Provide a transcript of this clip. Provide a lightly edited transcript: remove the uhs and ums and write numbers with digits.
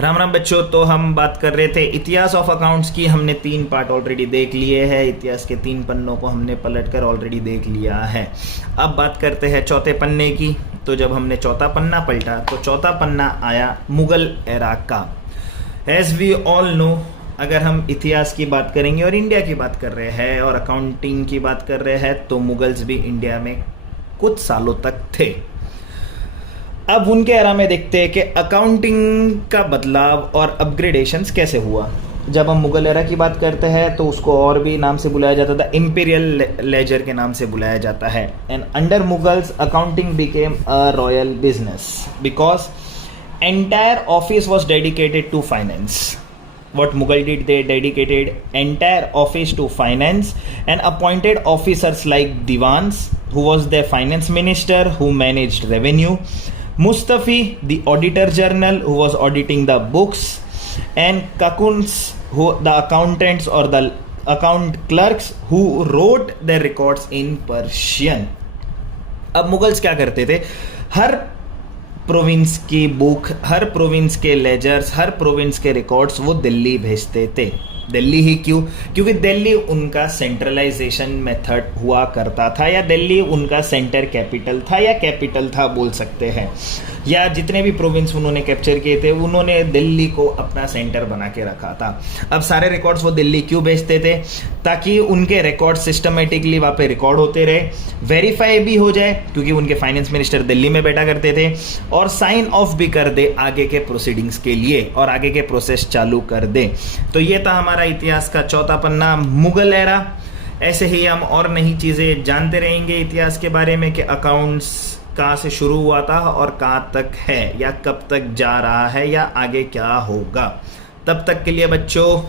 राम राम बच्चों। तो हम बात कर रहे थे इतिहास ऑफ अकाउंट्स की। हमने 3 पार्ट ऑलरेडी देख लिए हैं। इतिहास के 3 पन्नों को हमने पलटकर ऑलरेडी देख लिया है। अब बात करते हैं चौथे पन्ने की। तो जब हमने चौथा पन्ना पलटा तो चौथा पन्ना आया मुगल एरा का। एज वी ऑल नो, अगर हम इतिहास की बात करेंगे और इंडिया की बात कर रहे हैं और अकाउंटिंग की बात कर रहे हैं तो मुगल्स भी इंडिया में कुछ सालों तक थे। अब उनके एरा में देखते हैं कि अकाउंटिंग का बदलाव और अपग्रेडेशंस कैसे हुआ। जब हम मुगल एरा की बात करते हैं तो उसको और भी नाम से बुलाया जाता था, इंपीरियल लेजर के नाम से बुलाया जाता है। And under Mughals accounting became a royal business because entire office was dedicated to finance. What Mughal did, they dedicated entire office to finance and appointed officers like Diwans, who was their finance minister, who managed revenue, Mustafi, the auditor general, who was auditing the books, and Kakuns, who the accountants or the account clerks, who wrote their records in Persian. अब Mughals क्या करते थे, हर province की book, हर province के ledgers, हर province के records वो दिल्ली भेजते थे। दिल्ली ही क्यों? क्योंकि दिल्ली उनका सेंट्रलाइजेशन मेथड हुआ करता था, या दिल्ली उनका सेंटर कैपिटल था, या कैपिटल था बोल सकते हैं। या जितने भी प्रोविंस उन्होंने कैप्चर किए थे उन्होंने दिल्ली को अपना सेंटर बना के रखा था। अब सारे रिकॉर्ड्स वो दिल्ली क्यों भेजते थे? ताकि उनके रिकॉर्ड सिस्टमेटिकली वहाँ पे रिकॉर्ड होते रहे, वेरीफाई भी हो जाए, क्योंकि उनके फाइनेंस मिनिस्टर दिल्ली में बैठा करते थे, और साइन ऑफ भी कर दे आगे के प्रोसीडिंग्स के लिए और आगे के प्रोसेस चालू कर दे। तो ये था हमारा इतिहास का चौथा पन्ना, मुगल एरा। ऐसे ही हम और नई चीज़ें जानते रहेंगे इतिहास के बारे में कि अकाउंट्स कहाँ से शुरू हुआ था और कहाँ तक है, या कब तक जा रहा है, या आगे क्या होगा। तब तक के लिए बच्चों